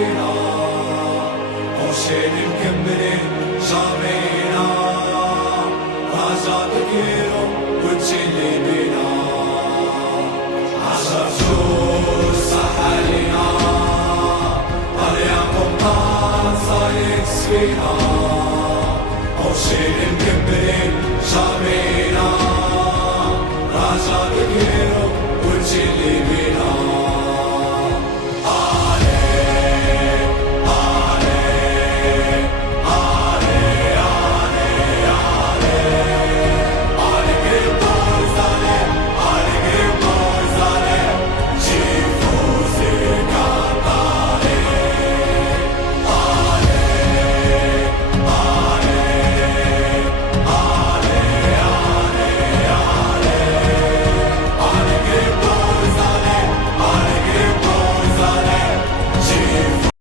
فينا وشين مكملين جامينا رجعت كيرو وتشيلي بينا عشر شهور سحالينا طريق قمطان صايد سفينة وشين مكملين جامينا رجعت كيرو وتشيلي بينا